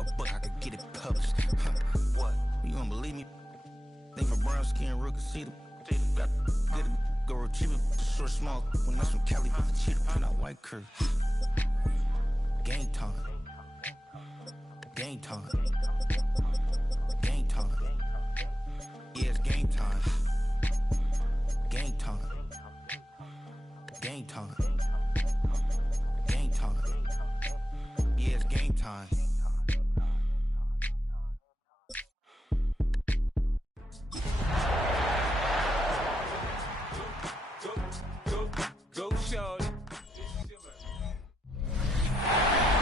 a book, I could get it published. What? You don't believe me? Think my brown skin real can see the got get it, go retrieve it, short small when that's from Cali with the cheetah print out white curve. Game time. Game time. Game time. Yeah, it's game time. Game time. Game time. Game time. Yeah, it's game time.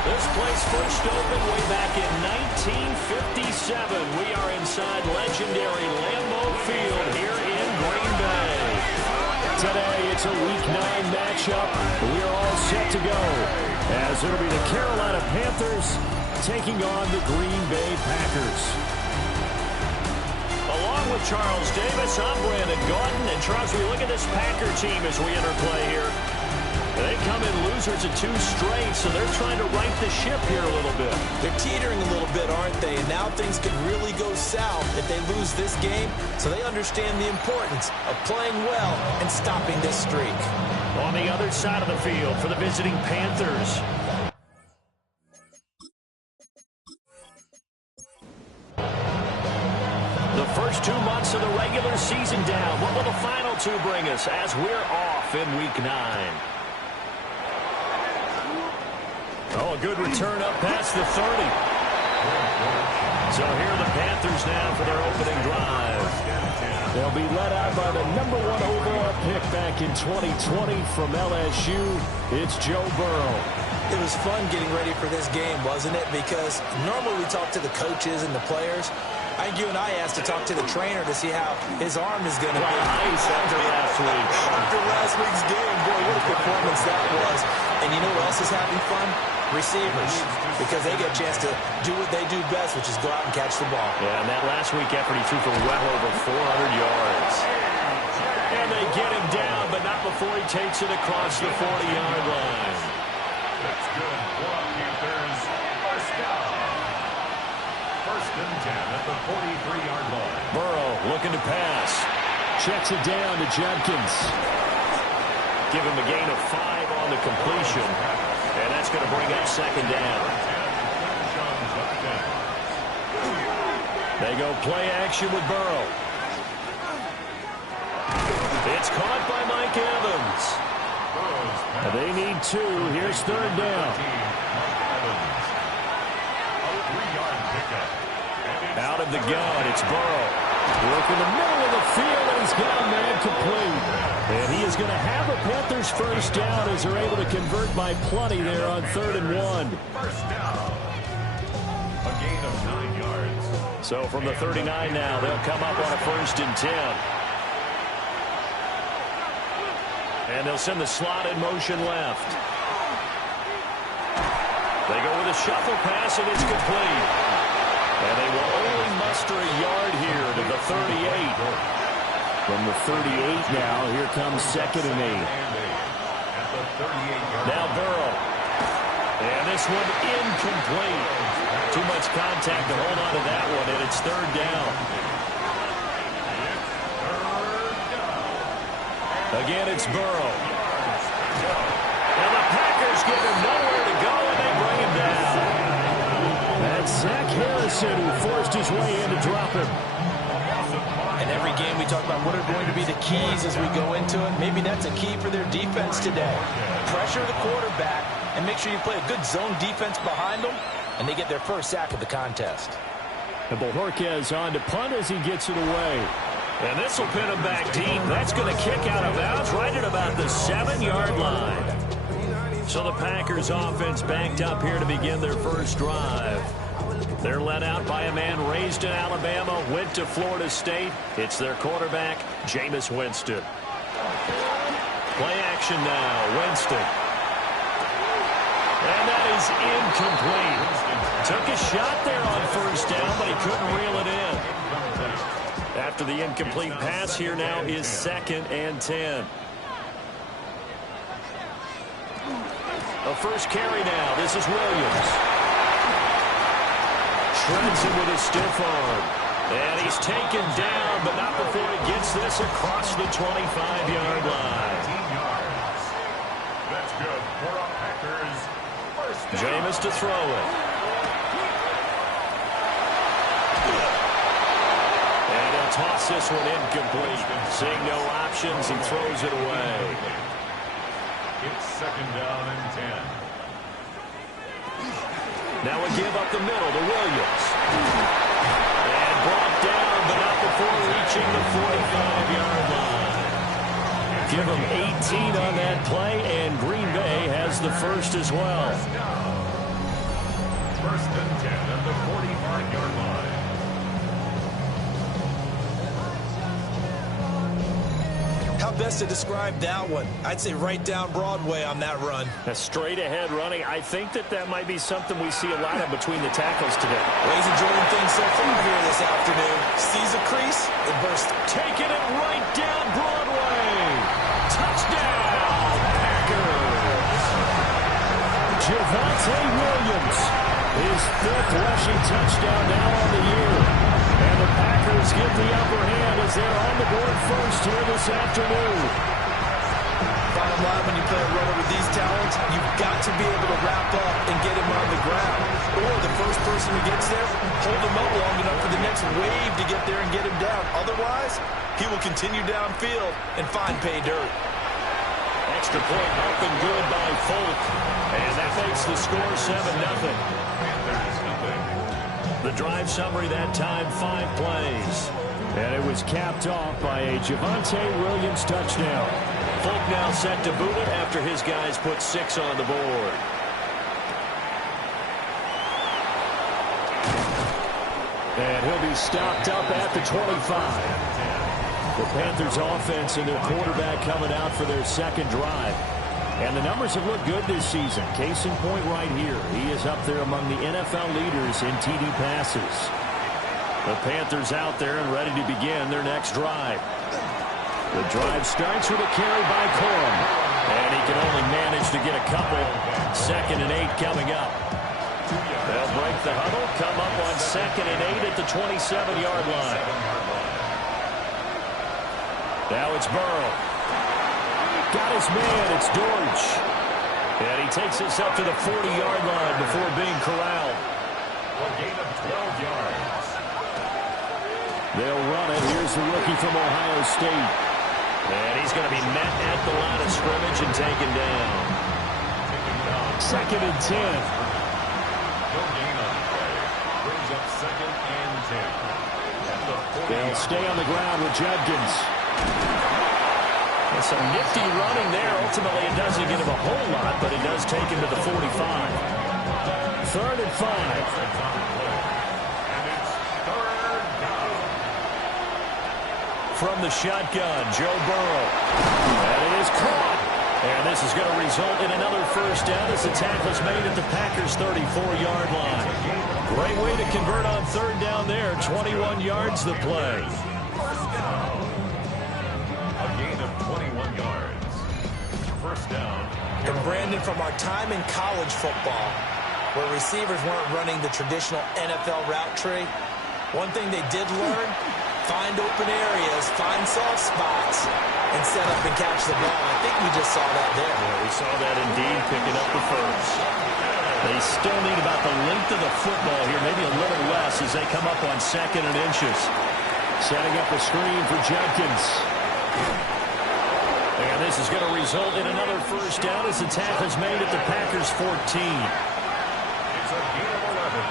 This place first opened way back in 1957. We are inside legendary Lambeau Field here in Green Bay. Today, it's a Week 9 matchup. We are all set to go, as it'll be the Carolina Panthers taking on the Green Bay Packers. Along with Charles Davis, I'm Brandon Gaudin. And Charles, we look at this Packer team as we interplay here. They come in losers of 2 straight, so they're trying to right the ship here a little bit. They're teetering a little bit, aren't they? And now things could really go south if they lose this game. So they understand the importance of playing well and stopping this streak. On the other side of the field for the visiting Panthers. The first 2 months of the regular season down. What will the final 2 bring us as we're off in Week 9? Oh, a good return up past the 30. So here are the Panthers now for their opening drive. They'll be led out by the #1 overall pick back in 2020 from LSU. It's Joe Burrow. It was fun getting ready for this game, wasn't it? Because normally we talk to the coaches and the players. I think you and I asked to talk to the trainer to see how his arm is going to be. Nice after last week. After last week's game, boy, what a performance that was. And you know what else is having fun? Receivers. Because they get a chance to do what they do best, which is go out and catch the ball. Yeah, and that last week effort, he threw for well over 400 yards. And they get him down, but not before he takes it across the 40-yard line. That's good. Panthers. First down. First and 10 at the 43-yard line. Burrow looking to pass. Checks it down to Judkins. Give him a gain of 5 on the completion. And that's going to bring up second down. They go play action with Burrow. It's caught by Mike Evans. They need 2. Here's third down. Out of the gun, it's Burrow. Work in the middle of the field, and he's got a man complete. And he is going to have a Panthers first down as they're able to convert by plenty there on 3rd and 1. First down. A gain of 9 yards. So from the 39 now, they'll come up on a 1st and 10. And they'll send the slot in motion left. They go with a shuffle pass, and it's complete. And they will only muster a yard here to the 38. From the 38 now, here comes 2nd and 8. Now Burrow. And this one incomplete. Too much contact to hold on to that one, and it's 3rd down. Again, it's Burrow. And the Packers give him nowhere to go, and they bring him down. That's Zach Harrison who forced his way in to drop him. And every game we talk about what are going to be the keys as we go into it. Maybe that's a key for their defense today. Pressure the quarterback and make sure you play a good zone defense behind them, and they get their first sack of the contest. And Bojorquez on to punt as he gets it away. And this will pin him back deep. That's going to kick out of bounds right at about the 7-yard line. So the Packers offense backed up here to begin their first drive. They're led out by a man raised in Alabama, went to Florida State. It's their quarterback, Jameis Winston. Play action now, Winston. And that is incomplete. Took a shot there on first down, but he couldn't reel it in. After the incomplete pass, here now is 2nd and 10. A first carry now. This is Williams. shreds him with a stiff arm. And he's taken down, but not before he gets this across the 25-yard line. 19 yards. That's good for a Packers first down. Jameis to throw it. And he'll toss this one incomplete. Seeing no options, he throws it away. It's second down and 10. Now we give up the middle to Williams. And brought down, but not before reaching the 45-yard line. Give him 18 on that play, and Green Bay has the first as well. First and 10 at the 45-yard line. How best to describe that one? I'd say right down Broadway on that run. A straight-ahead running. I think that might be something we see a lot of between the tackles today. Well, he's enjoying things so far here this afternoon. Sees a crease and bursts. Taking it right down Broadway. Touchdown, Packers. Javonte Williams, his fifth rushing touchdown now on the year. And the Packers get the upper hand as they're on the board first here this afternoon. Bottom line, when you play a runner with these talents, you've got to be able to wrap up and get him on the ground. Or the first person who gets there, hold him up long enough for the next wave to get there and get him down. Otherwise, he will continue downfield and find pay dirt. Extra point up and good by Folk. And that makes the score 7-0. Panthers nothing. The drive summary that time, 5 plays. And it was capped off by a Javonte Williams touchdown. Folk now set to boot it after his guys put 6 on the board. And he'll be stopped up at the 25. The Panthers offense and their quarterback coming out for their second drive. And the numbers have looked good this season. Case in point right here. He is up there among the NFL leaders in TD passes. The Panthers out there and ready to begin their next drive. The drive starts with a carry by Corum. And he can only manage to get a couple. 2nd and 8 coming up. They'll break the huddle, come up on 2nd and 8 at the 27-yard line. Now it's Burrow. Got his man, it's Dortch. And he takes this up to the 40-yard line before being corralled. A gain of 12 yards. They'll run it. Here's the rookie from Ohio State. And he's going to be met at the line of scrimmage and taken down. 2nd and 10. No gain on the play. Brings up 2nd and 10. At the 40. They'll stay on the ground with Judkins. And some nifty running there. Ultimately, it doesn't get him a whole lot, but it does take him to the 45. 3rd and 5. And it's third down. From the shotgun, Joe Burrow. And it is caught. And this is going to result in another first down as the tackle's made at the Packers' 34-yard line. Great way to convert on 3rd down there. 21 yards the play. A gain of 21 yards. First down. And Brandon, from our time in college football, where receivers weren't running the traditional NFL route tree, one thing they did learn, find open areas, find soft spots, and set up and catch the ball. I think we just saw that there. Yeah, we saw that indeed, picking up the first. They still need about the length of the football here, maybe a little less as they come up on 2nd and inches. Setting up a screen for Judkins. And this is going to result in another first down as the tackle's made at the Packers' 14. It's a gain of 11.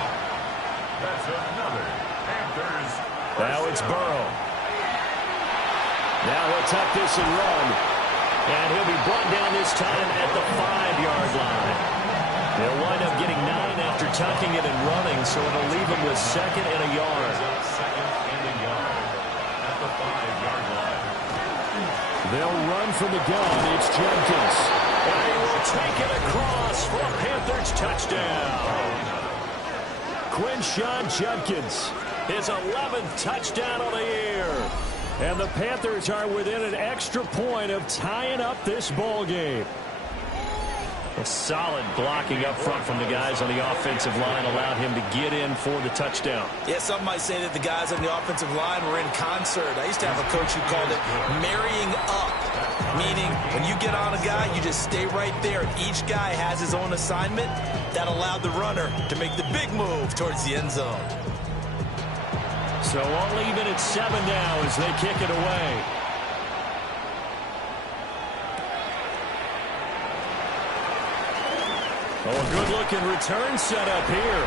That's another Panthers. Now it's Burrow. Now he'll tuck this and run. And he'll be brought down this time at the 5-yard line. They'll wind up getting 9 after tucking it and running, so it'll leave him with 2nd and a yard. 2nd and a yard at the 5-yard line. They'll run from the gun. It's Judkins. And he will take it across for a Panthers touchdown. Quinshon Judkins, his 11th touchdown of the year. And the Panthers are within an extra point of tying up this ball game. A solid blocking up front from the guys on the offensive line allowed him to get in for the touchdown. Yeah, some might say that the guys on the offensive line were in concert. I used to have a coach who called it marrying up, meaning when you get on a guy, you just stay right there. And each guy has his own assignment. That allowed the runner to make the big move towards the end zone. So all even at 7 now as they kick it away. Oh, a good-looking return set up here.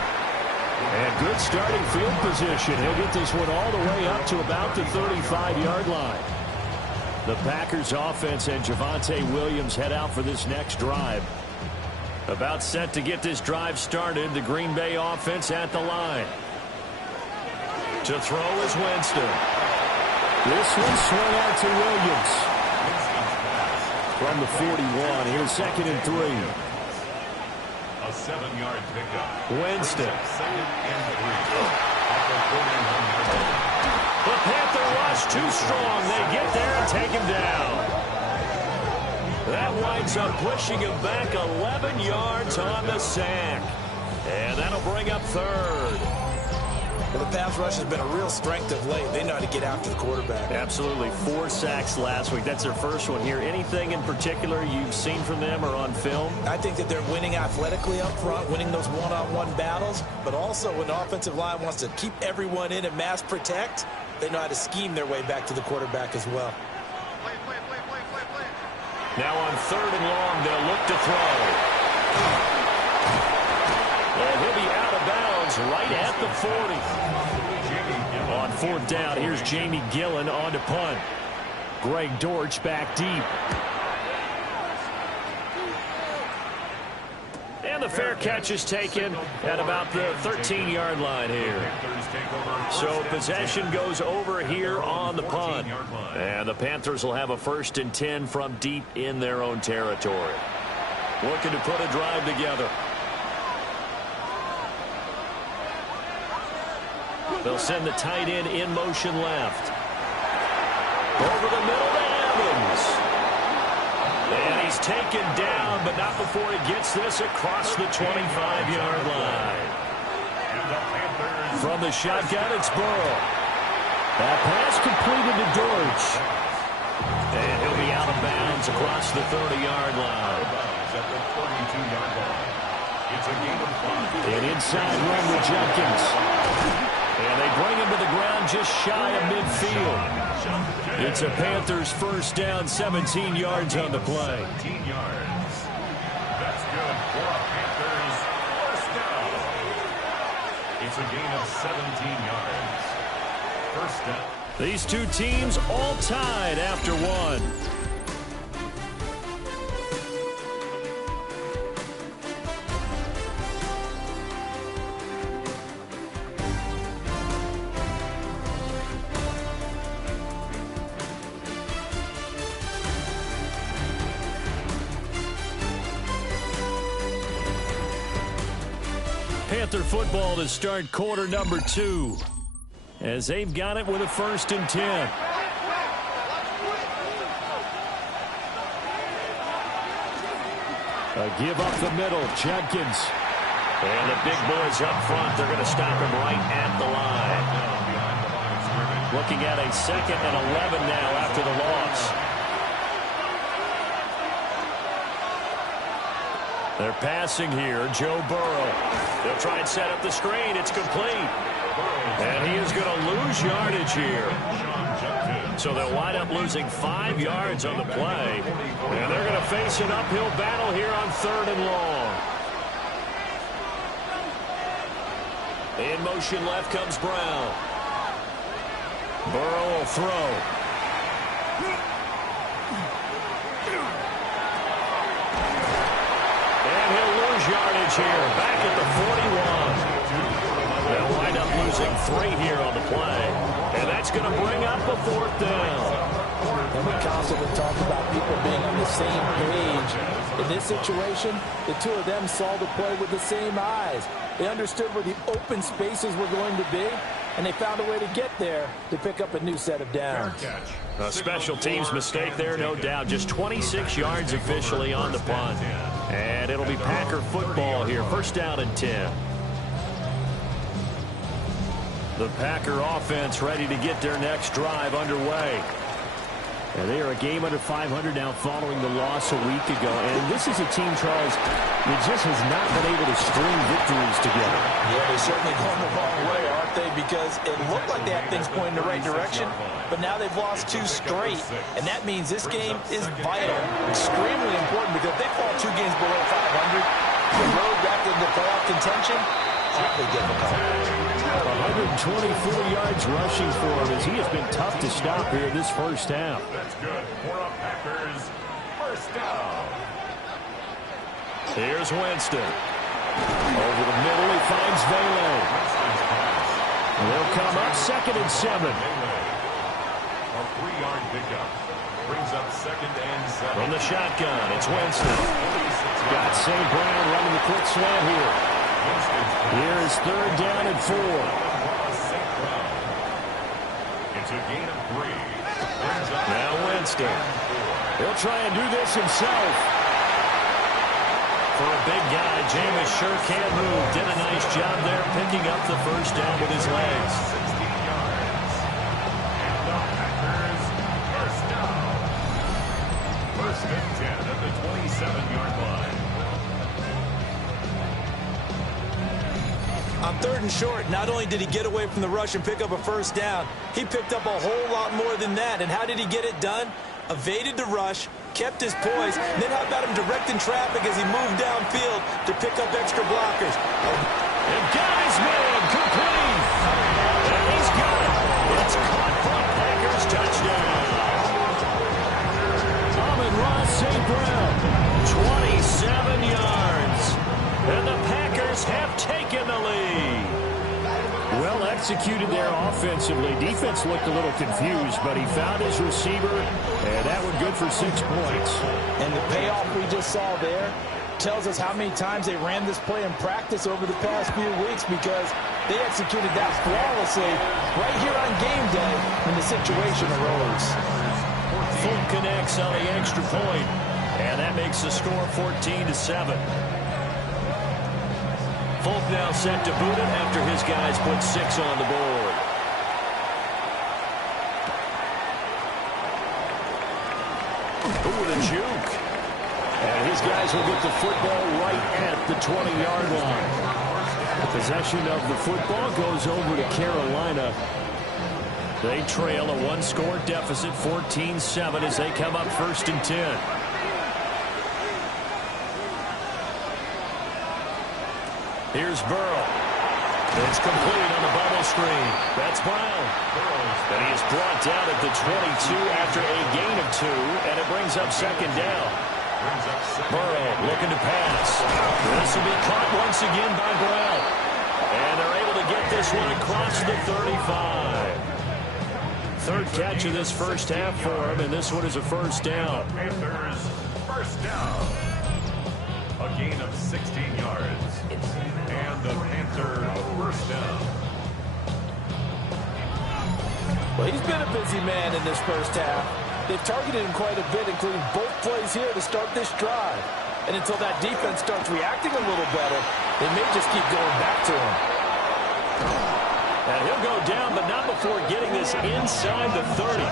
And good starting field position. He'll get this one all the way up to about the 35-yard line. The Packers offense and Javonte Williams head out for this next drive. About set to get this drive started. The Green Bay offense at the line. To throw is Winston. This one swung out to Williams. From the 41, here's 2nd and 3. A 7-yard pickup. Winston. 2nd and 3. The Panther rush too strong. They get there and take him down. That winds up pushing him back 11 yards on the sack. And that'll bring up 3rd. Well, the pass rush has been a real strength of late. They know how to get after the quarterback. Absolutely. 4 sacks last week. That's their first one here. Anything in particular you've seen from them or on film? I think that they're winning athletically up front, winning those one-on-one battles, but also when the offensive line wants to keep everyone in and mass protect, they know how to scheme their way back to the quarterback as well. Now on 3rd and long, they'll look to throw. And he'll be out of bounds right at the 40. On 4th down, here's Jamie Gillen on to punt. Greg Dortch back deep. And the fair catch is taken at about the 13-yard line here. So possession goes over here on the punt. And the Panthers will have a 1st and 10 from deep in their own territory. Looking to put a drive together. They'll send the tight end in motion left. Over the middle to Evans. And he's taken down, but not before he gets this across the 25-yard line. From the shotgun, it's Burrow. That pass completed to Dortch. And he'll be out of bounds across the 30-yard line. An inside run with Jenkins. And they bring him to the ground just shy of midfield. It's a Panthers 1st down, 17 yards on the play. 17 yards. That's good for a Panthers 1st down. It's a gain of 17 yards. 1st down. These two teams all tied after one. Panther football to start quarter number 2. As they've got it with a 1st and 10. A give up the middle, Jenkins. And the big boys up front, they're going to stop him right at the line. Looking at a 2nd and 11 now after the loss. They're passing here, Joe Burrow. They'll try and set up the screen. It's complete. And he is going to lose yardage here. So they'll wind up losing 5 yards on the play. And they're going to face an uphill battle here on 3rd and long. In motion left comes Brown. Burrow will throw. And he'll lose yardage here. Back at the 41. They'll wind up losing 3 here on the play. And that's going to bring up a 4th down. And we constantly talk about people being on the same page. In this situation, the two of them saw the play with the same eyes. They understood where the open spaces were going to be, and they found a way to get there to pick up a new set of downs. A special teams mistake there, no doubt. Just 26 yards officially on the punt. And it'll be Packer football here. First down and 10. The Packer offense ready to get their next drive underway. And they are a game under 500 now following the loss a week ago. And this is a team, Charles, that just has not been able to string victories together. Yeah, they're certainly going the wrong way, aren't they? Because it looked like they had things pointing in the right direction, but now they've lost 2 straight. And that means this game is vital, extremely important, because if they fall 2 games below 500, the road back into playoff contention, awfully difficult. 124 yards rushing for him as he has been tough to stop here this first half. That's good for the Packers. First down. Here's Winston. Over the middle, he finds Vele. They'll come up 2nd and 7. A 3-yard pickup. Brings up 2nd and 7. From the shotgun, it's Winston. Got St. Brown running the quick slant here. Here's 3rd down and 4. It's a gain of 3. Now Winston. He'll try and do this himself. For a big guy, Jameis sure can't move. Did a nice job there picking up the first down with his legs. 16 yards. And the Packers first down. First and 10 at the 27-yard line. On 3rd and short, not only did he get away from the rush and pick up a first down, he picked up a whole lot more than that. And how did he get it done? Evaded the rush, kept his poise, and then how about him directing traffic as he moved downfield to pick up extra blockers? And got his man complete. And he's got it. It's caught for a Packers touchdown. Amon-Ra St. Brown, 27 yards. And the Packers have taken the lead. Well executed there offensively. Defense looked a little confused, but he found his receiver, and that one good for 6 points. And the payoff we just saw there tells us how many times they ran this play in practice over the past few weeks, because they executed that flawlessly right here on game day when the situation arose. Fulton connects on the extra point, and that makes the score 14-7. Fulton now set to boot it after his guys put 6 on the board. Ooh, the juke. And his guys will get the football right at the 20-yard line. The possession of the football goes over to Carolina. They trail a 1-score deficit, 14-7, as they come up 1st and 10. Here's Burrow. It's complete on the bubble screen. That's Brown. And he is brought down at the 22 after a gain of 2, and it brings up 2nd down. Burrow looking to pass. This will be caught once again by Brown. And they're able to get this one across the 35. 3rd catch of this first half for him, and this one is a first down. Panthers first down. A gain of 16 yards. And the Panther first down. Well, he's been a busy man in this first half. They've targeted him quite a bit, including both plays here to start this drive. And until that defense starts reacting a little better, they may just keep going back to him. And he'll go down, but not before getting this inside the 30.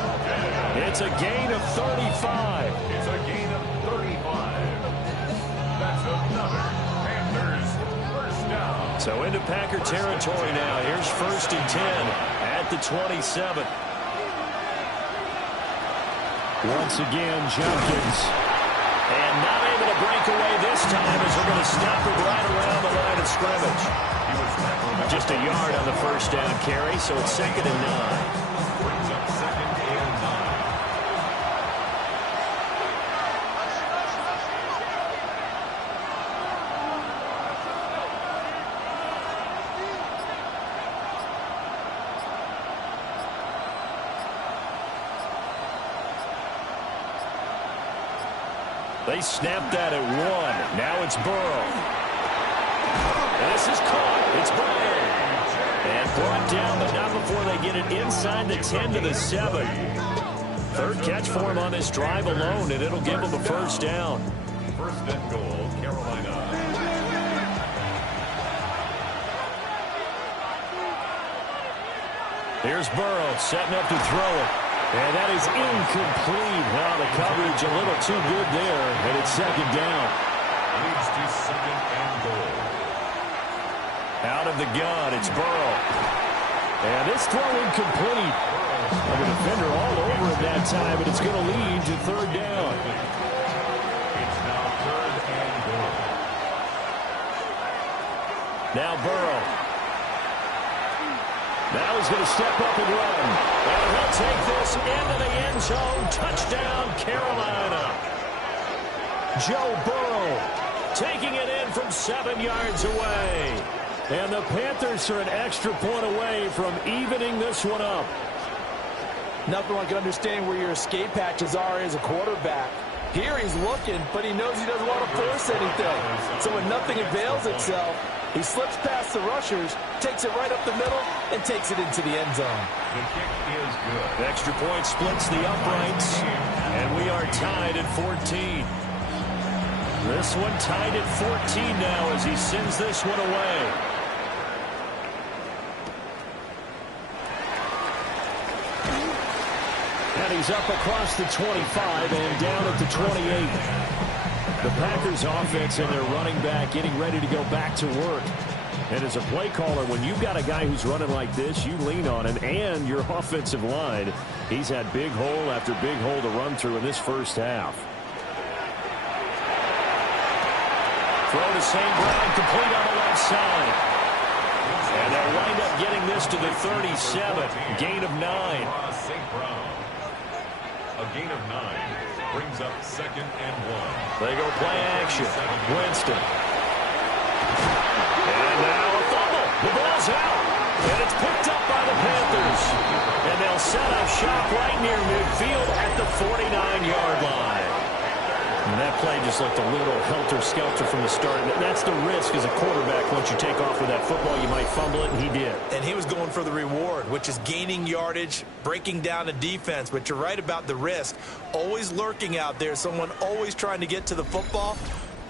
It's a gain of 35. It's a gain of 35. That's another Panthers first down. So into Packer territory now. Here's 1st and 10 at the 27. Once again, Jenkins. And not able to break away this time as they're going to stop it right around the line of scrimmage. Just a yard on the first down carry, so it's 2nd and 9. Brings up 2nd and 9. They snapped that at 1. Now it's Burrow. And this is caught. It's Brown. And Brought down, but not before they get it inside the 10 to the 7. Third catch for him on this drive alone, and it'll give him a first down. First and goal, Carolina. Here's Burrow setting up to throw it. And that is incomplete. Now the coverage a little too good there, and it's second down. Leads to second and goal. Out of the gun, it's Burrow. And this throw incomplete. And the defender all over it that time, and it's going to lead to third down. It's now third and goal. Now Burrow. Now he's going to step up and run. And he'll take this into the end zone. Touchdown, Carolina. Joe Burrow taking it in from 7 yards away. And the Panthers are an extra point away from evening this one up. Nothing like understanding where your escape hatches are as a quarterback. Here he's looking, but he knows he doesn't want to force anything. So when nothing avails itself, he slips past the rushers, takes it right up the middle, and takes it into the end zone. The kick is good. Extra point splits the uprights, and we are tied at 14. This one tied at 14 now as he sends this one away. And he's up across the 25 and down at the 28. The Packers offense and their running back getting ready to go back to work. And as a play caller, when you've got a guy who's running like this, you lean on him and your offensive line. He's had big hole after big hole to run through in this first half. Throw to St. Brown, complete on the left side. And they'll wind up getting this to the 37. Gain of 9. St. Brown. A gain of 9 brings up second and 1. They go play action. Winston. And now a fumble. The ball's out. And it's picked up by the Panthers. And they'll set up shop right near midfield at the 49-yard line. And that play just looked a little helter-skelter from the start. And that's the risk as a quarterback. Once you take off with that football, you might fumble it, and he did. And he was going for the reward, which is gaining yardage, breaking down the defense. But you're right about the risk. Always lurking out there, someone always trying to get to the football.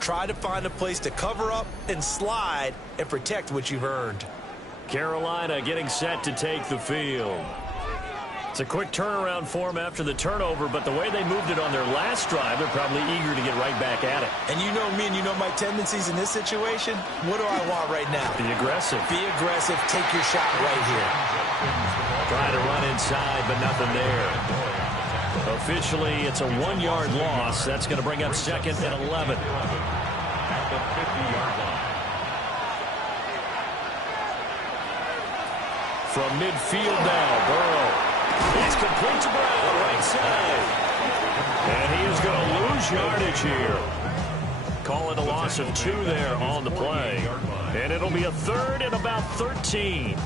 Try to find a place to cover up and slide and protect what you've earned. Carolina getting set to take the field. It's a quick turnaround for them after the turnover, but the way they moved it on their last drive, they're probably eager to get right back at it. And you know me and you know my tendencies in this situation. What do I want right now? Be aggressive. Be aggressive. Take your shot right here. Trying to run inside, but nothing there. Officially, it's a 1-yard loss. That's going to bring up second and 11. At the 50-yard line. From midfield now, Burrow. It's complete to Brown, right side. And he is going to lose yardage here. Call it a loss of 2 there on the play. And it'll be a third and about 13.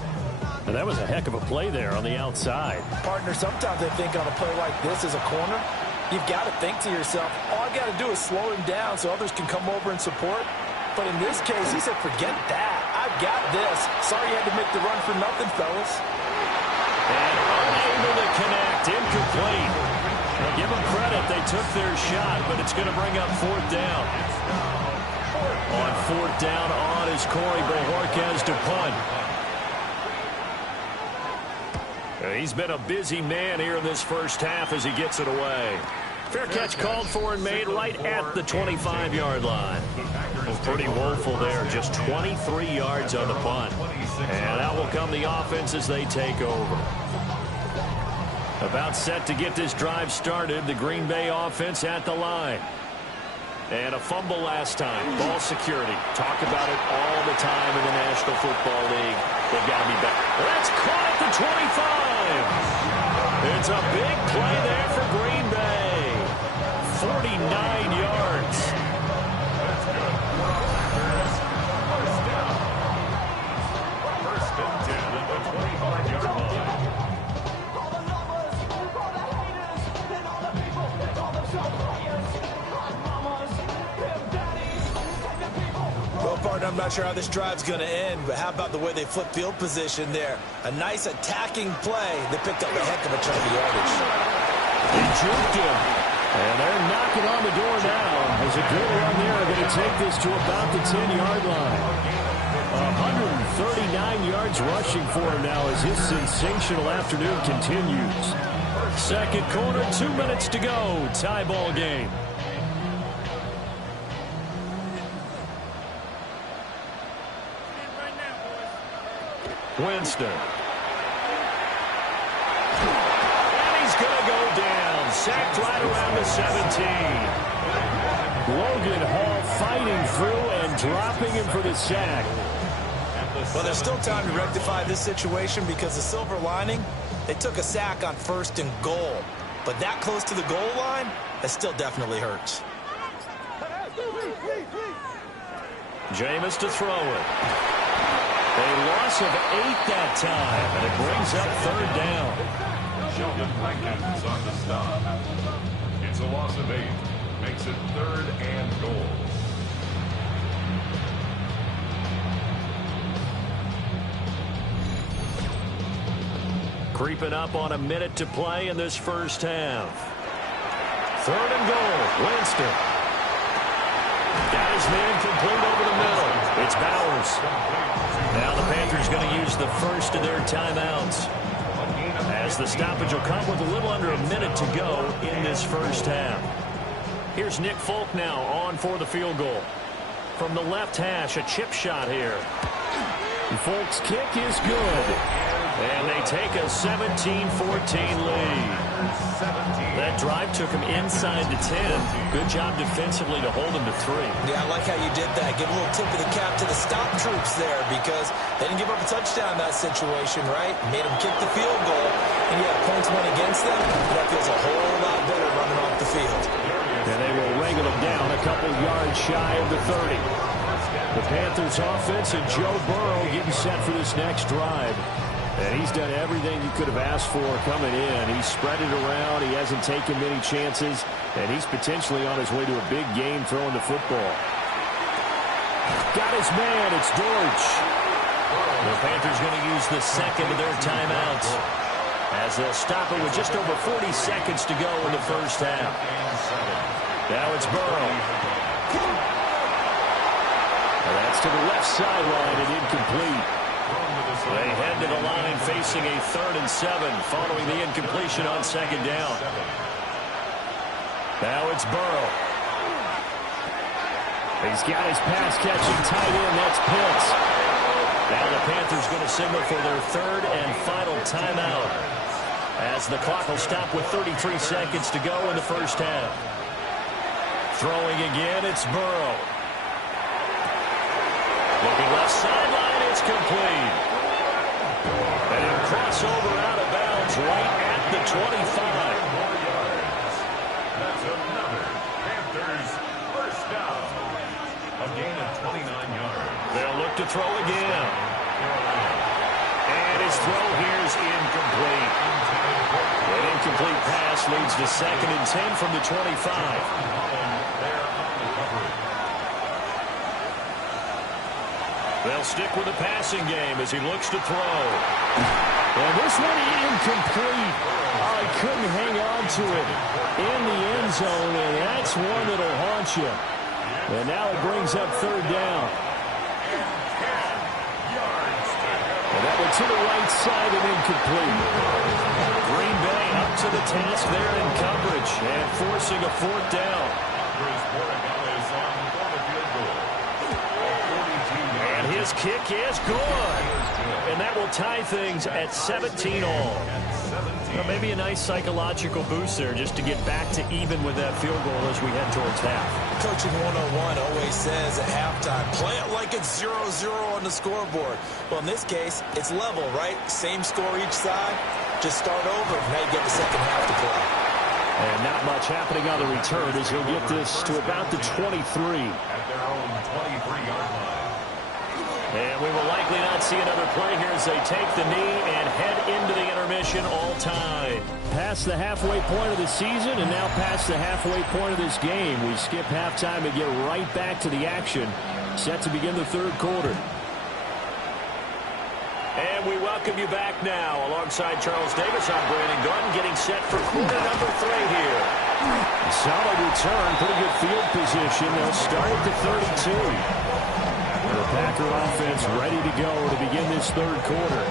And that was a heck of a play there on the outside. Partner, sometimes I think on a play like this as a corner, you've got to think to yourself, all I got to do is slow him down so others can come over and support. But in this case, he said, forget that. I've got this. Sorry you had to make the run for nothing, fellas. And unable to connect, incomplete. Now give them credit, they took their shot, but it's going to bring up fourth down. On fourth down on is Corey Bojorquez to punt. He's been a busy man here in this first half as he gets it away. Fair catch called for and made right at the 25-yard line. Well, pretty woeful there, just 23 yards on the punt. And out will come the offense as they take over. About set to get this drive started, the Green Bay offense at the line. And a fumble last time. Ball security. Talk about it all the time in the National Football League. They've got to be better. That's caught at the 25. It's a big play there for Green Bay. 49 yards. That's good. First and 10 at the 25-yard line. Well, partner, I'm not sure how this drive's going to end, but how about the way they flip field position there? A nice attacking play. They picked up a heck of a chunk of yardage. They juked him. And they're knocking on the door now. As a good run there, are going to take this to about the 10-yard line. 139 yards rushing for him now as his sensational afternoon continues. Second quarter, 2 minutes to go. Tie ball game. Winston. And he's going to go down. Sacked right around the 17. Logan Hall fighting through and dropping him for the sack. Well, there's still time to rectify this situation because the silver lining, they took a sack on 1st and goal. But that close to the goal line, that still definitely hurts. Jameis to throw it. A loss of 8 that time, and it brings up 3rd down. Sheldon Rankins on the stop. It's a loss of 8. Makes it 3rd and goal. Creeping up on a minute to play in this first half. 3rd and goal. Winston. Got his man complete over the middle. It's Bowers. Now the Panthers going to use the first of their timeouts, as the stoppage will come with a little under a minute to go in this first half. Here's Nick Folk now on for the field goal. From the left hash, a chip shot here. Folk's kick is good. And they take a 17-14 lead. That drive took him inside the 10. Good job defensively to hold him to 3. Yeah, I like how you did that. Give a little tip of the cap to the stop troops there because they didn't give up a touchdown in that situation, right? Made them kick the field goal, and you have points went against them. That feels a whole lot better running off the field. And they will wrangle him down a couple yards shy of the 30. The Panthers offense and Joe Burrow getting set for this next drive. And he's done everything you could have asked for coming in. He's spread it around. He hasn't taken many chances. And he's potentially on his way to a big game throwing the football. Got his man. It's Dortch. The Panthers going to use the second of their timeouts, as they'll stop it with just over 40 seconds to go in the first half. Now it's Burrow. And that's to the left sideline and incomplete. They head to the line facing a 3rd and 7 following the incompletion on 2nd down. Now it's Burrow. He's got his pass-catching tight end. That's Pitts. Now the Panthers going to signal for their 3rd and final timeout, as the clock will stop with 33 seconds to go in the first half. Throwing again, it's Burrow. Looking left sideline, it's complete. And he'll cross over out of bounds right at the 25. That's another Panthers first down. A gain of 29 yards. They'll look to throw again. And his throw here is incomplete. An incomplete pass leads to 2nd and 10 from the 25. They'll stick with the passing game as he looks to throw. And this one incomplete. Oh, he couldn't hang on to it in the end zone, and that's one that'll haunt you. And now it brings up 3rd down. And that one to the right side and incomplete. Green Bay up to the task there in coverage and forcing a 4th down. And his kick is good. And that will tie things at 17 all. Well, maybe a nice psychological boost there just to get back to even with that field goal as we head towards half. Coaching 101 always says at halftime, play it like it's 0-0 on the scoreboard. Well, in this case, it's level, right? Same score each side. Just start over. Now you get the second half to play. And not much happening on the return as he'll get this to about the 23. At their own 23-yard line. And we will likely not see another play here as they take the knee and head into the intermission all tied. Past the halfway point of the season and now past the halfway point of this game. We skip halftime and get right back to the action Set to begin the third quarter. And we welcome you back now. Alongside Charles Davis, I'm Brandon Gaudin, getting set for quarter number 3 here. Solid return, pretty good field position. They'll start at the 32. The Packer offense ready to go to begin this third quarter.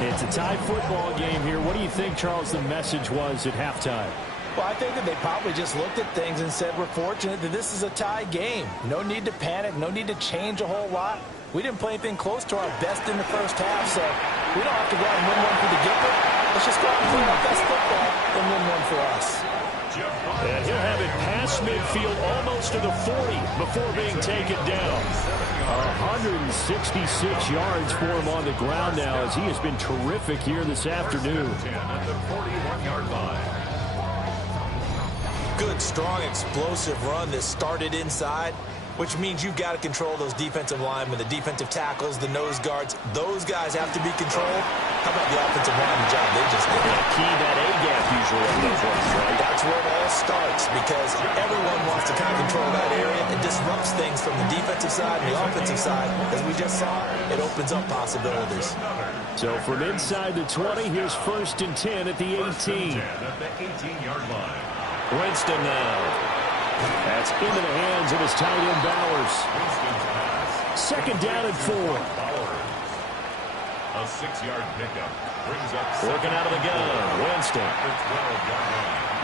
It's a tied football game here. What do you think, Charles, the message was at halftime? Well, I think that they probably just looked at things and said, we're fortunate that this is a tie game. No need to panic, no need to change a whole lot. We didn't play anything close to our best in the first half, so we don't have to go out and win one for the giver. Let's just go out and play our best football and win one for us. And he'll have it past midfield almost to the 40 before being taken down. 166 yards for him on the ground now as he has been terrific here this afternoon. At the 41-yard line. Good, strong, explosive run that started inside, which means you've got to control those defensive linemen, the defensive tackles, the nose guards. Those guys have to be controlled. How about the offensive lineman job they just did? Key that A-gap usually on those runs, right? That's where it all starts because everyone wants to kind of control that area. It disrupts things from the defensive side and the offensive side. As we just saw, it opens up possibilities. So from inside the 20, here's 1st and 10 at the 18. At the 18-yard line. Winston now. That's into the hands of his tight end Bowers. Second down and 4. A 6-yard pickup brings up working out of the gun. Winston.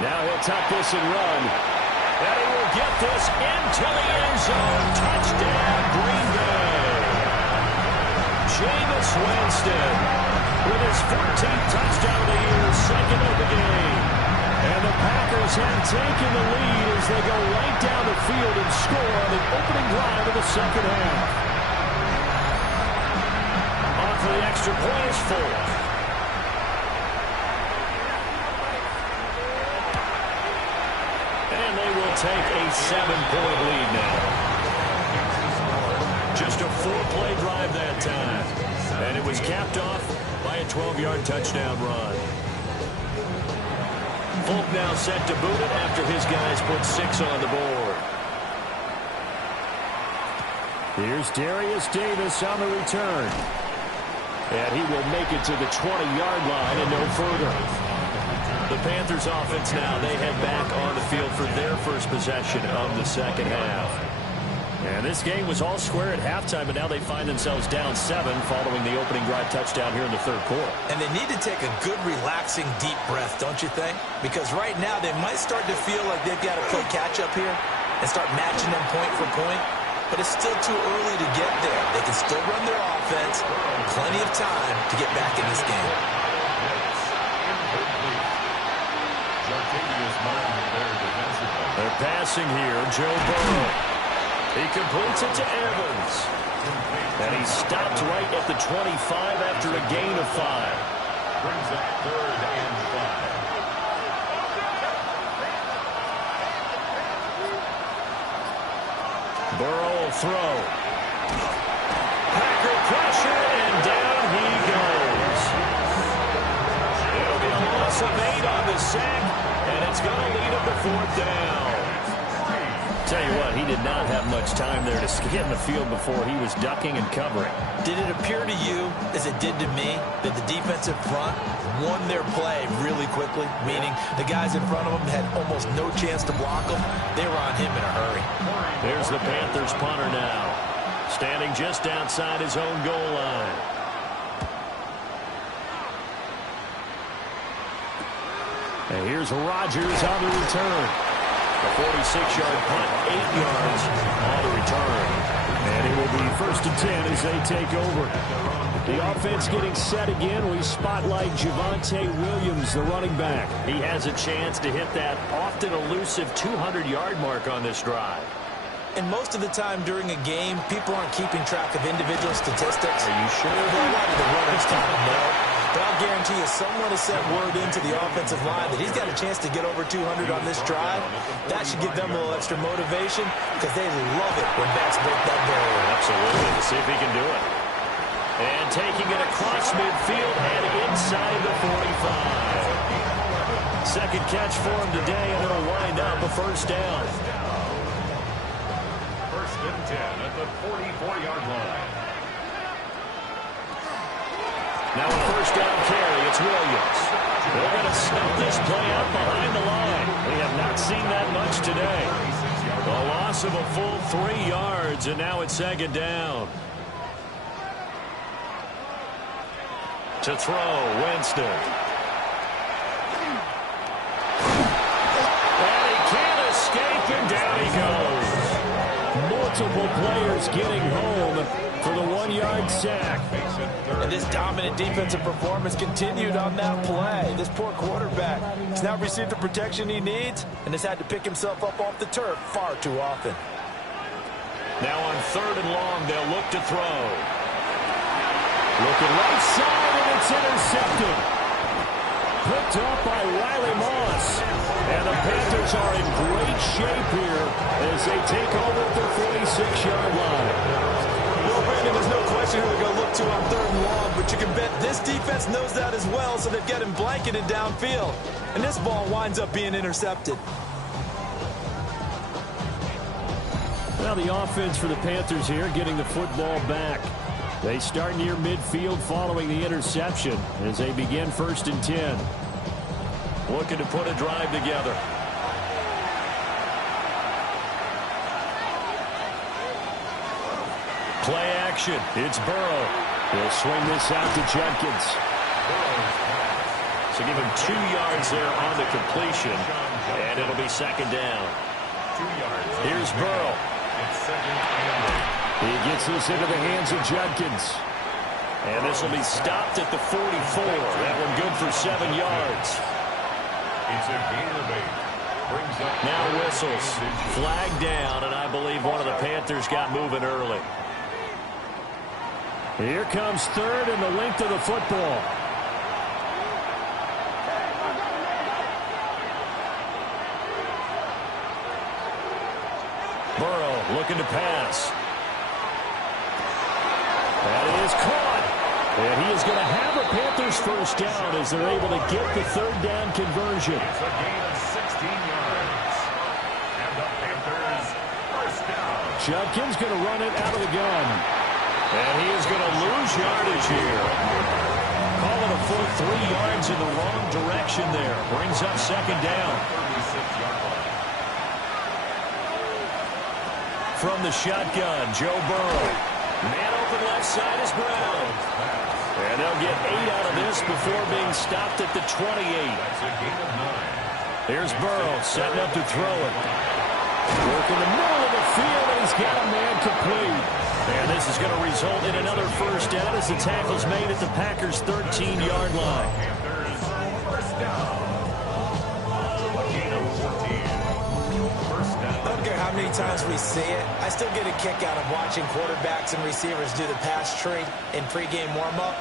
Now he'll tuck this and run. And he will get this into the end zone. Touchdown, Green Bay. Jameis Winston with his 14th touchdown of the year, second of the game. And the Packers have taken the lead as they go right down the field and score on the opening drive of the second half. On for the extra point is 4. And they will take a 7-point lead now. Just a 4-play drive that time. And it was capped off by a 12-yard touchdown run. Folk now set to boot it after his guys put 6 on the board. Here's Darius Davis on the return. And he will make it to the 20-yard line and no further. The Panthers offense now, they head back on the field for their first possession of the second half. And this game was all square at halftime, but now they find themselves down 7 following the opening drive touchdown here in the third quarter. And they need to take a good, relaxing, deep breath, don't you think? Because right now they might start to feel like they've got to play catch-up here and start matching them point for point. But it's still too early to get there. They can still run their offense. Plenty of time to get back in this game. They're passing here. Joe Burrow. He completes it to Evans. And he stopped right at the 25 after a gain of 5. Brings up 3rd and 5. Burrow will throw. Packer pressure, and down he goes. It'll be a loss of 8 on the sack, and it's going to lead him to 4th down. Tell you what, he did not have much time there to get in the field before he was ducking and covering. Did it appear to you, as it did to me, that the defensive front won their play really quickly? Meaning the guys in front of them had almost no chance to block them. They were on him in a hurry. There's the Panthers punter now, standing just outside his own goal line. And here's Rodgers on the return. A 46-yard punt, 8 yards on the return. And it will be 1st and 10 as they take over. The offense getting set again. We spotlight Javonte Williams, the running back. He has a chance to hit that often elusive 200-yard mark on this drive. And most of the time during a game, people aren't keeping track of individual statistics. Are you sure? They're watching the runners time, no. But I'll guarantee you someone has sent word into the offensive line that he's got a chance to get over 200 on this drive. That should give them a little extra motivation because they love it when backs break that barrier. Absolutely. Let's see if he can do it. And taking it across midfield and inside the 45. Second catch for him today, and it'll wind up a 1st down. 1st and 10 at the 44-yard line. Now a first down carry, it's Williams. They're going to snuff this play out behind the line. We have not seen that much today. A loss of a full 3 yards, and now it's second down. To throw, Winston. And he can't escape, and down he goes. Multiple players getting home for the 1-yard sack. And this dominant defensive performance continued on that play. This poor quarterback has now received the protection he needs and has had to pick himself up off the turf far too often. Now on 3rd and long, they'll look to throw. Looking right side, and it's intercepted. Picked up by Riley Moss. And the Panthers are in great shape here as they take over at their 46-yard line. Well, Brandon, there's no question who they're going to look to on 3rd and long, but you can bet this defense knows that as well, so they've got him blanketed downfield. And this ball winds up being intercepted. Now the offense for the Panthers here getting the football back. They start near midfield following the interception as they begin 1st and 10. Looking to put a drive together. Play action. It's Burrow. He'll swing this out to Jenkins. So give him 2 yards there on the completion, and it'll be second down. 2 yards. Here's Burrow. It's second and 8. He gets this into the hands of Jenkins. And this will be stopped at the 44. That one good for 7 yards. It's a gain of 8. Brings up Now whistles. Flag down, and I believe one of the Panthers got moving early. Here comes 3rd and the length of the football. Burrow looking to pass. That is caught. And he is going to have a Panthers first down as they're able to get the 3rd down conversion. It's a gain of 16 yards. And the Panthers first down. Judkins going to run it out of the gun. And he is going to lose yardage here. Call it a full 3 yards in the wrong direction there. Brings up second down. 36-yard line. From the shotgun, Joe Burrow. Man open left side is Brown. And they'll get 8 out of this before being stopped at the 28. That's a gain of 9. Here's Burrow setting up to throw it. Work in the middle of the field, and he's got a man complete. And this is going to result in another first down as the tackle's made at the Packers' 13-yard line. Panthers first down. A gain of 14. First down. I don't care how many times we see it, I still get a kick out of watching quarterbacks and receivers do the pass tree in pregame warm-up.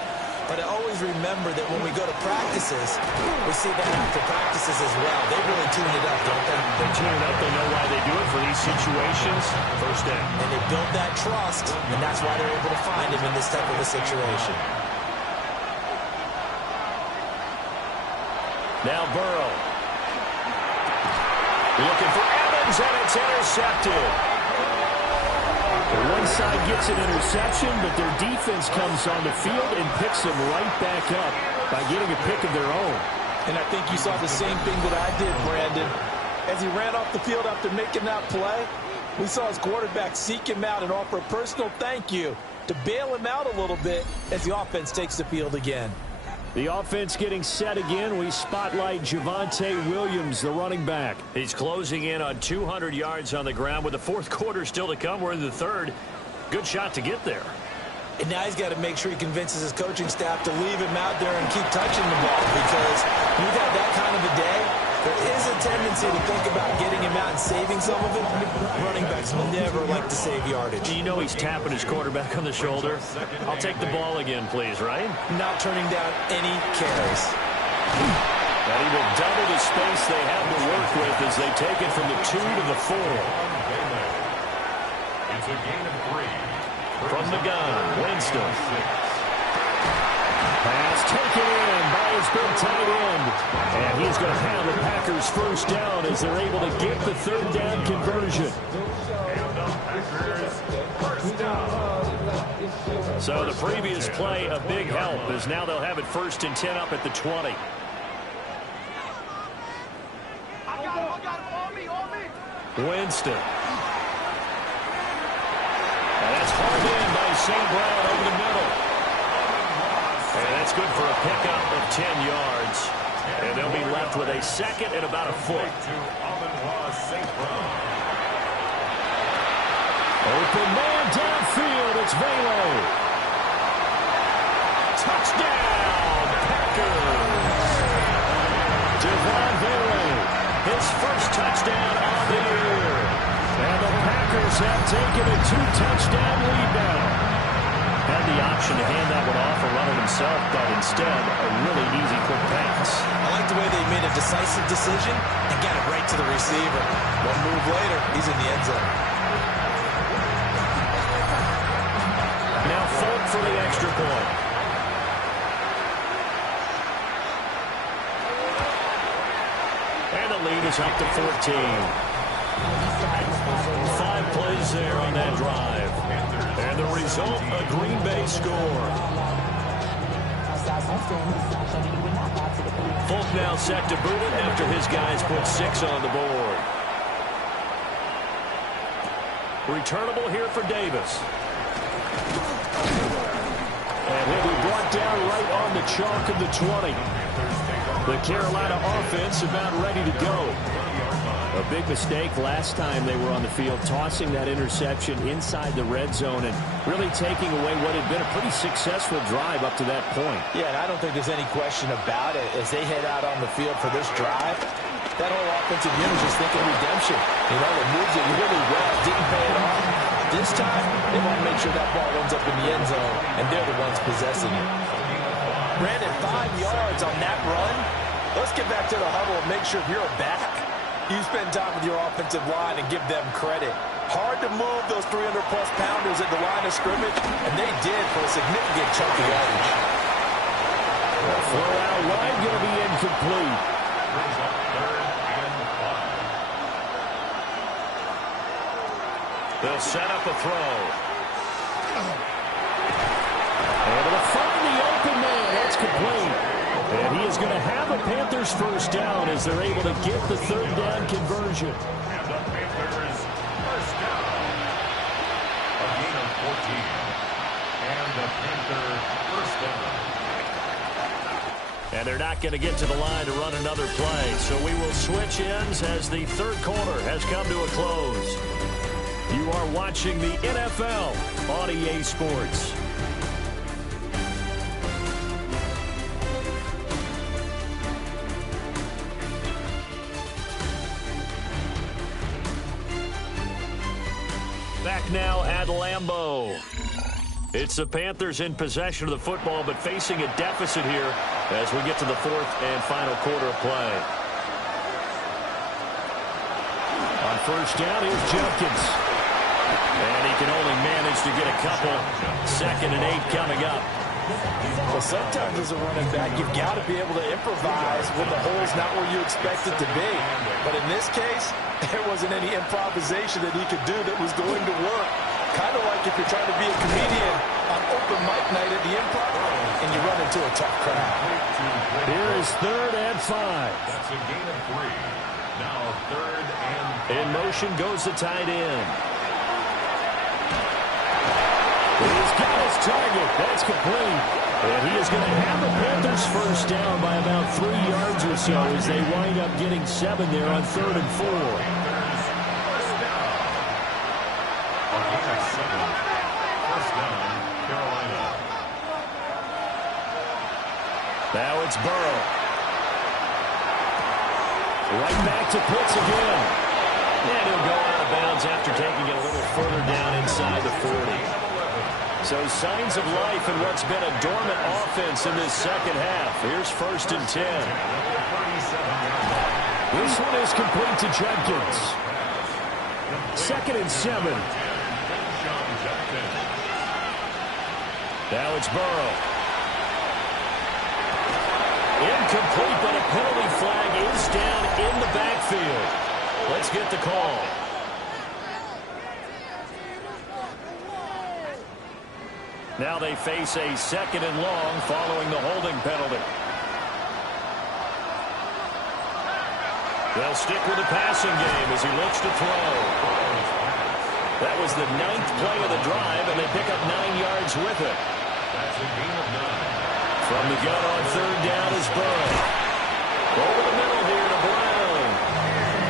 But I always remember that when we go to practices, we see that after practices as well. They really tune it up, don't they? They tune it up. They know why they do it for these situations. First down. And they build that trust, and that's why they're able to find him in this type of a situation. Now Burrow. Looking for Evans, and it's intercepted. One side gets an interception, but their defense comes on the field and picks them right back up by getting a pick of their own. And I think you saw the same thing that I did, Brandon. As he ran off the field after making that play, we saw his quarterback seek him out and offer a personal thank you to bail him out a little bit as the offense takes the field again. The offense getting set again. We spotlight Javonte Williams, the running back. He's closing in on 200 yards on the ground with the 4th quarter still to come. We're in the 3rd. Good shot to get there. And now he's got to make sure he convinces his coaching staff to leave him out there and keep touching the ball, because you've had that kind of a day, there is a tendency to think about getting him out and saving some of it. Running backs never like to save yardage. You know he's tapping his quarterback on the shoulder. I'll take the ball again, please, right? Not turning down any carries. And he will double the space they have to work with as they take it from the 2 to the 4. It's a gain of 3. From the gun, Winston. Pass taken in by his big tight end. And he's going to have the Packers first down as they're able to get the 3rd down conversion. And the Packers So the previous play, a big help, as now they'll have it 1st and 10 up at the 20. Winston. And that's hauled in by St. Brown over the middle. And that's good for a pickup of 10 yards. And they'll be left with a 2nd and about a foot. Open man downfield. It's Velo. Touchdown, Packers. Devon Velo, his first touchdown of the year. And the Packers have taken a 2-touchdown lead now. Had the option to hand that one off or run it himself, but instead, a really easy, quick pass. I like the way they made a decisive decision and got it right to the receiver. One move later, he's in the end zone. Now Folk for the extra point. And the lead is up to 14. 5 plays there on that drive. And the result, a Green Bay score. Folk now set to boot it after his guys put 6 on the board. Returnable here for Davis. And he'll be brought down right on the chalk of the 20. The Carolina offense about ready to go. A big mistake last time they were on the field, tossing that interception inside the red zone and really taking away what had been a pretty successful drive up to that point. Yeah, and I don't think there's any question about it. As they head out on the field for this drive, that whole offensive unit is just thinking redemption. You know, it moves it really well, didn't pay it off. This time, they want to make sure that ball ends up in the end zone, and they're the ones possessing it. Brandon, 5 yards on that run. Let's get back to the huddle and make sure you're back. You spend time with your offensive line and give them credit. Hard to move those 300-plus pounders at the line of scrimmage, and they did for a significant chunk of yardage. The throw out wide going to be incomplete. They'll set up a throw. Able to find the open man. That's complete. And he is going to have a Panthers first down as they're able to get the 3rd down conversion. And the Panthers first down. A gain of 14. And the Panthers first down. And they're not going to get to the line to run another play. So we will switch ends as the 3rd quarter has come to a close. You are watching the NFL on EA Sports. Back now at Lambeau. It's the Panthers in possession of the football, but facing a deficit here as we get to the 4th and final quarter of play. On first down, here's Jenkins. And he can only manage to get a couple. 2nd and 8 coming up. Well, sometimes as a running back, you've got to be able to improvise when the hole's not where you expect it to be. But in this case, there wasn't any improvisation that he could do that was going to work. Kind of like if you're trying to be a comedian on open mic night at the Improv and you run into a tough crowd. Here is 3rd and 5. That's a gain of 3. Now 3rd and 5. In motion goes the tight end. He's got his target. That's complete. And he is going to have the Panthers first down by about 3 yards or so as they wind up getting 7 there on 3rd and 4. Panthers first down. A gain of 7. First down, Carolina. Now it's Burrow. Right back to Pitts again. And he'll go out of bounds after taking it a little further down inside the 40. So signs of life in what's been a dormant offense in this 2nd half. Here's 1st and 10. This one is complete to Jenkins. 2nd and 7. Now it's Burrow. Incomplete, but a penalty flag is down in the backfield. Let's get the call. Now they face a 2nd and long following the holding penalty. They'll stick with the passing game as he looks to throw. That was the 9th play of the drive, and they pick up 9 yards with it. That's a gain of 9. From the gun on 3rd down is Burrow. Over the middle here to Brown.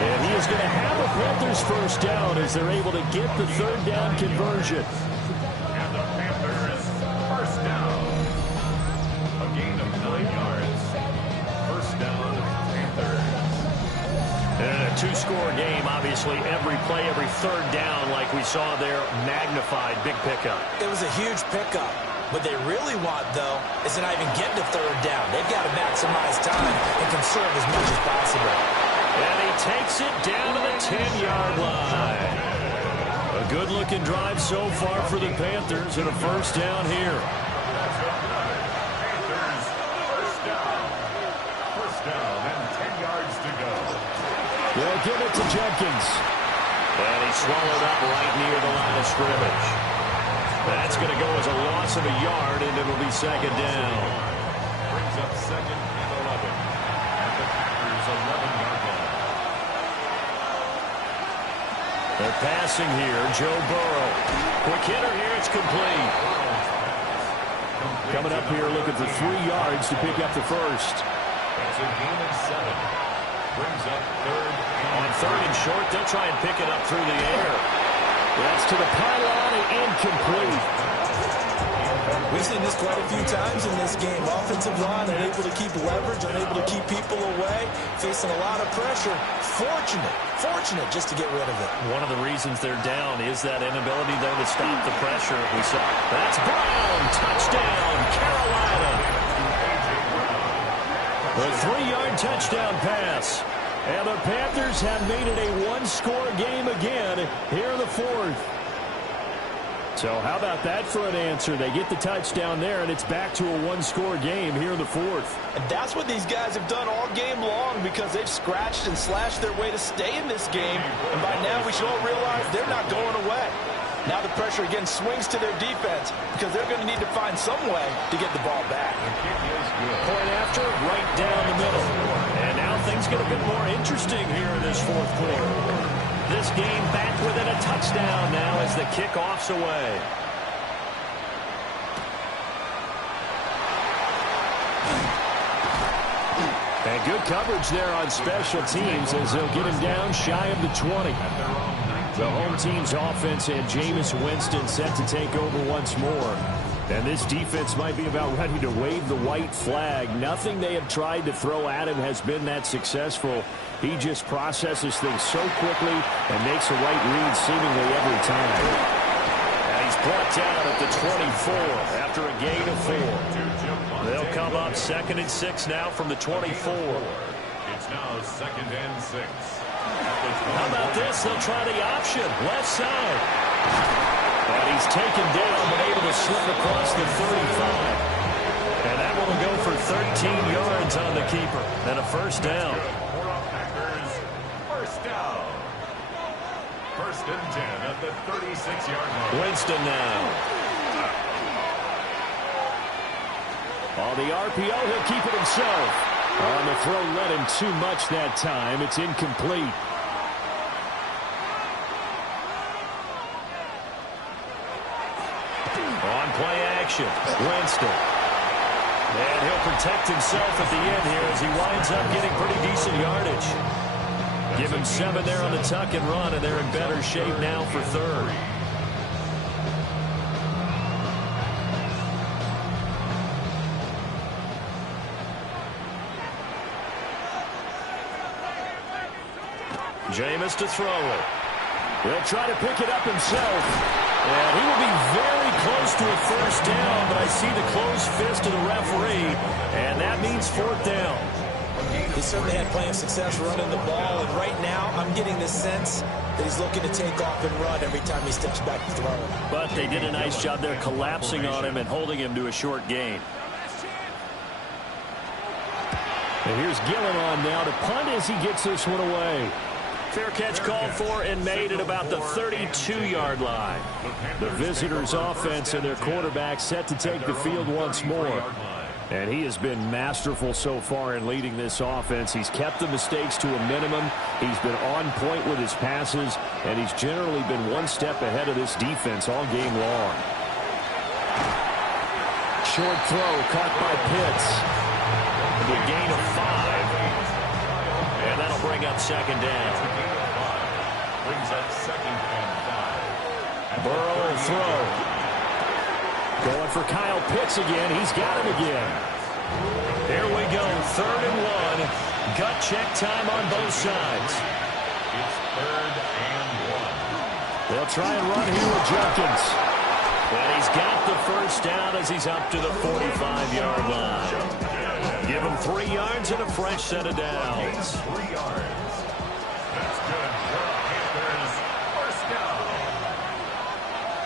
And he is going to have a Panthers first down as they're able to get the 3rd down conversion. And the Panthers first down. A gain of 9 yards. First down, Panthers. And in a 2-score game, obviously, every play, every 3rd down, like we saw there, magnified, big pickup. It was a huge pickup. What they really want, though, is to not even get to 3rd down. They've got to maximize time and conserve as much as possible. And he takes it down to the 10-yard line. A good-looking drive so far for the Panthers and a first down here. Panthers first down. First down and 10 yards to go. They'll give it to Jenkins. And he's swallowed up right near the line of scrimmage. That's going to go as a loss of a yard, and it'll be 2nd down. Brings up 2nd and 11. At the Packers' 11-yard line. They're passing here. Joe Burrow. Quick hitter here. It's complete. Coming up here looking for 3 yards to pick up the first. That's a gain of 7. Brings up 3rd and On 3rd and short, they'll try and pick it up through the air. That's to the pylon and incomplete. We've seen this quite a few times in this game. Offensive line unable to keep leverage, unable to keep people away, facing a lot of pressure. Fortunate just to get rid of it. One of the reasons they're down is that inability there to stop the pressure. We saw that's Brown, touchdown, Carolina. A 3-yard touchdown pass. And the Panthers have made it a 1-score game again here in the 4th. So how about that for an answer? They get the touchdown there, and it's back to a 1-score game here in the 4th. And that's what these guys have done all game long because they've scratched and slashed their way to stay in this game. And by now we should all realize they're not going away. Now the pressure again swings to their defense because they're going to need to find some way to get the ball back. Point after, right down the middle. And now things get a bit more interesting here in this 4th quarter. This game back within a touchdown now as the kickoff's away. And good coverage there on special teams as they'll get him down shy of the 20. The home team's offense and Jameis Winston set to take over once more. And this defense might be about ready to wave the white flag. Nothing they have tried to throw at him has been that successful. He just processes things so quickly and makes the right read seemingly every time. And he's brought down at the 24 after a gain of 4. They'll come up 2nd and 6 now from the 24. It's now 2nd and 6. How about this? They'll try the option. Left side. And he's taken down but able to slip across the 35. And that one will go for 13 yards on the keeper. And a first down. First down. 1st and 10 at the 36-yard line. Winston now. On the RPO, he'll keep it himself. On the throw, led him too much that time. It's incomplete. On play action, Winston. And he'll protect himself at the end here as he winds up getting pretty decent yardage. Give him 7 there on the tuck and run, and they're in better shape now for 3rd. Jameis to throw it. He'll try to pick it up himself. And he will be very close to a first down, but I see the closed fist of the referee, and that means 4th down. He certainly had plenty of success running the ball, and right now I'm getting the sense that he's looking to take off and run every time he steps back to throw. But they did a nice job there collapsing on him and holding him to a short gain. And here's Gillen on now to punt as he gets this one away. Fair catch called for and made at about the 32-yard line. The visitors' offense and their quarterback set to take the field once more. And he has been masterful so far in leading this offense. He's kept the mistakes to a minimum. He's been on point with his passes, and he's generally been one step ahead of this defense all game long. Short throw caught by Pitts. The gain of 5. And that'll bring up second down. Brings up second and 5. Burrow will throw. Going for Kyle Pitts again. He's got him again. Here we go. 3rd and 1. Gut check time on both sides. It's 3rd and 1. They'll try and run here with Jenkins. And he's got the first down as he's up to the 45-yard line. Give him 3 yards and a fresh set of downs. 3 yards. That's good for the Panthers. First down.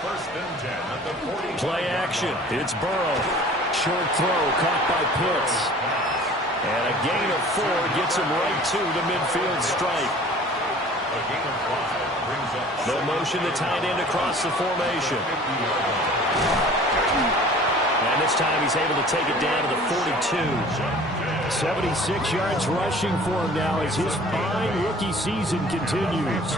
1st and 10 at the 45. Play action. It's Burrow. Short throw caught by Pitts. And a gain of 4 gets him right to the midfield stripe. A gain of 5 brings up The motion to tight end across the formation. And this time he's able to take it down to the 42. 76 yards rushing for him now as his fine rookie season continues.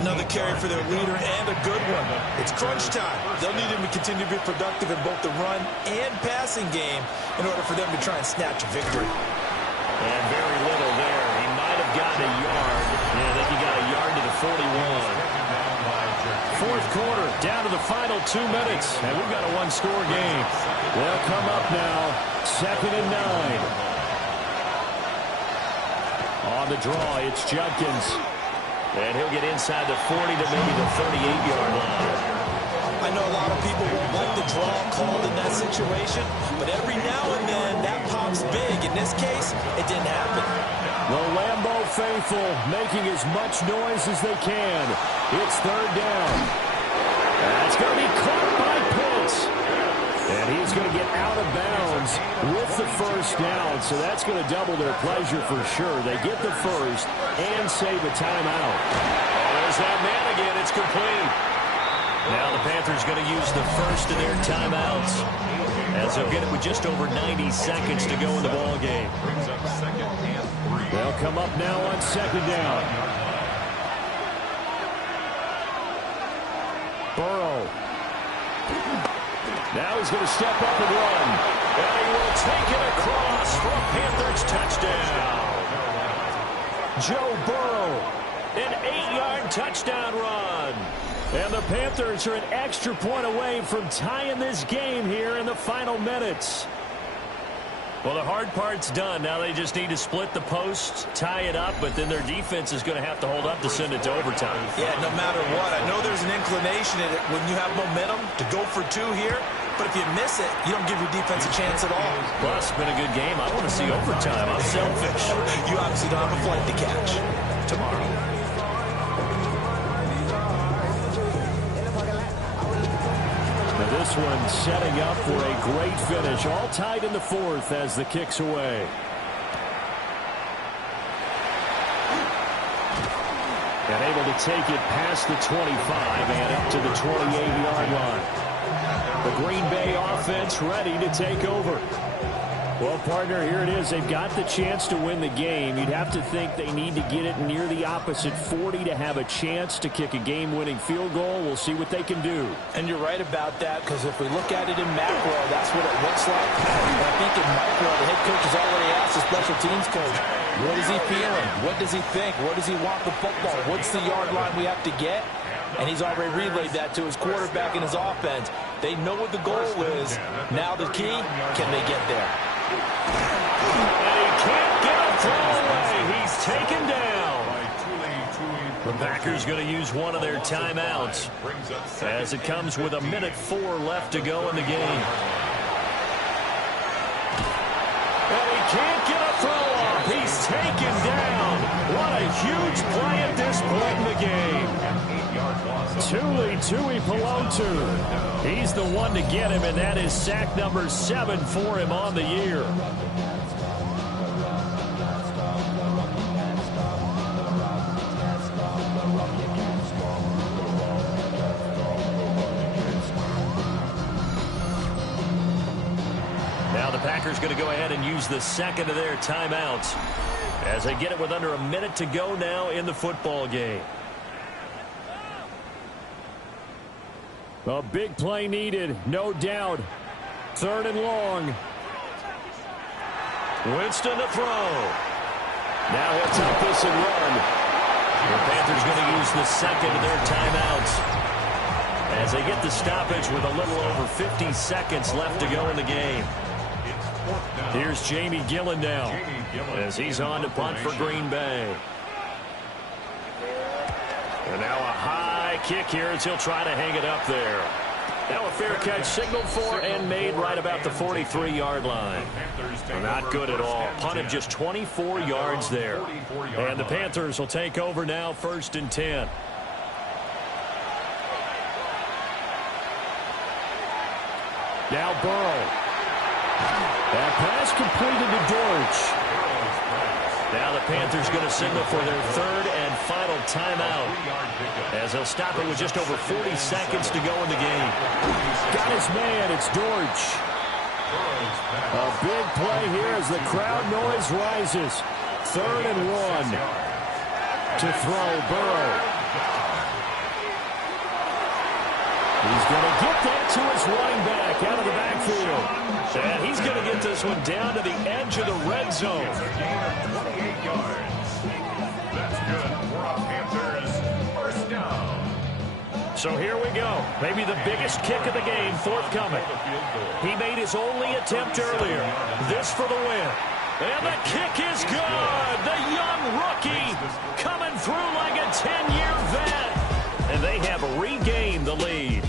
Another carry for their leader and a good one. It's crunch time. They'll need him to continue to be productive in both the run and passing game in order for them to try and snatch a victory. And very little there. He might have gotten a yard. Yeah, I think he got a yard to the 41. 4th quarter, down to the final 2 minutes. And we've got a one-score game. They'll come up now, 2nd and 9. On the draw, it's Judkins. And he'll get inside the 40 to maybe the 38-yard line. I know a lot of people won't like the draw called in that situation, but every now and then that pops big. In this case, it didn't happen. The Lambeau faithful making as much noise as they can. It's 3rd down. That's going to be caught by Pitts. And he's going to get out of bounds with the first down, so that's going to double their pleasure for sure. They get the first and save a timeout. There's that man again. It's complete. Now the Panthers going to use the first of their timeouts as they'll get it with just over 90 seconds to go in the ballgame. They'll come up now on 2nd down. Burrow. Now he's going to step up and run. And he will take it across for a Panthers touchdown. Joe Burrow, an 8-yard touchdown run. And the Panthers are an extra point away from tying this game here in the final minutes. Well, the hard part's done. Now they just need to split the post, tie it up, but then their defense is going to have to hold up to send it to overtime. Yeah, no matter what. I know there's an inclination in it when you have momentum to go for 2 here, but if you miss it, you don't give your defense a chance at all. Plus, it's been a good game. I want to see overtime. I'm selfish. You obviously don't have a flight to catch tomorrow. Now this one setting up for a great finish. All tied in the 4th as the kick's away. And able to take it past the 25 and up to the 28-yard line. The Green Bay offense ready to take over. Well, partner, here it is. They've got the chance to win the game. You'd have to think they need to get it near the opposite 40 to have a chance to kick a game-winning field goal. We'll see what they can do. And you're right about that, because if we look at it in macro, that's what it looks like. I think in micro, the head coach has already asked the special teams coach, what is he feeling? What does he think? Where does he want the football? What's the yard line we have to get? And he's already relayed that to his quarterback and his offense. They know what the goal is. Now the key, can they get there? And he can't get a throw away. He's taken down. The Packers going to use one of their timeouts as it comes with 1:04 left to go in the game. And he can't get a throw off. He's taken down. What a huge play at this point in the game. Tui Pelotu. He's the one to get him, and that is sack number 7 for him on the year. Now the Packers going to go ahead and use the second of their timeouts as they get it with under a minute to go now in the football game. A big play needed, no doubt. 3rd and long. Winston to throw. Now he'll take this and run. The Panthers going to use the second of their timeouts as they get the stoppage with a little over 50 seconds left to go in the game. Here's Jamie Gillen now as he's on to punt for Green Bay. And now a high kick here as he'll try to hang it up there. Now a fair catch signaled for and made right about the 43-yard line. Not good at all. Punted just 24 yards there. And the Panthers will take over now, 1st and 10. Now Burrow. That pass completed to Dortch. Now the Panthers going to signal for their 3rd and final timeout as they'll stop it with just over 40 seconds to go in the game. Got his man. It's Dortch. A big play here as the crowd noise rises. 3rd and 1 to throw Burrow. He's going to get that to his running back out of the backfield. And he's going to get this one down to the edge of the red zone. 28 yards. That's good for a Panthers 1st down. So here we go. Maybe the biggest kick of the game forthcoming. He made his only attempt earlier. This for the win. And the kick is good. The young rookie coming through like a 10-year vet. And they have regained the lead.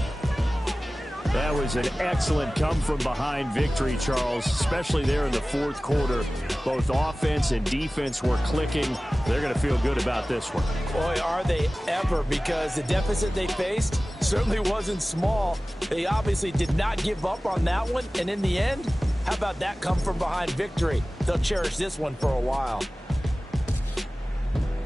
That was an excellent come-from-behind victory, Charles, especially there in the 4th quarter. Both offense and defense were clicking. They're going to feel good about this one. Boy, are they ever, because the deficit they faced certainly wasn't small. They obviously did not give up on that one, and in the end, how about that come-from-behind victory? They'll cherish this one for a while.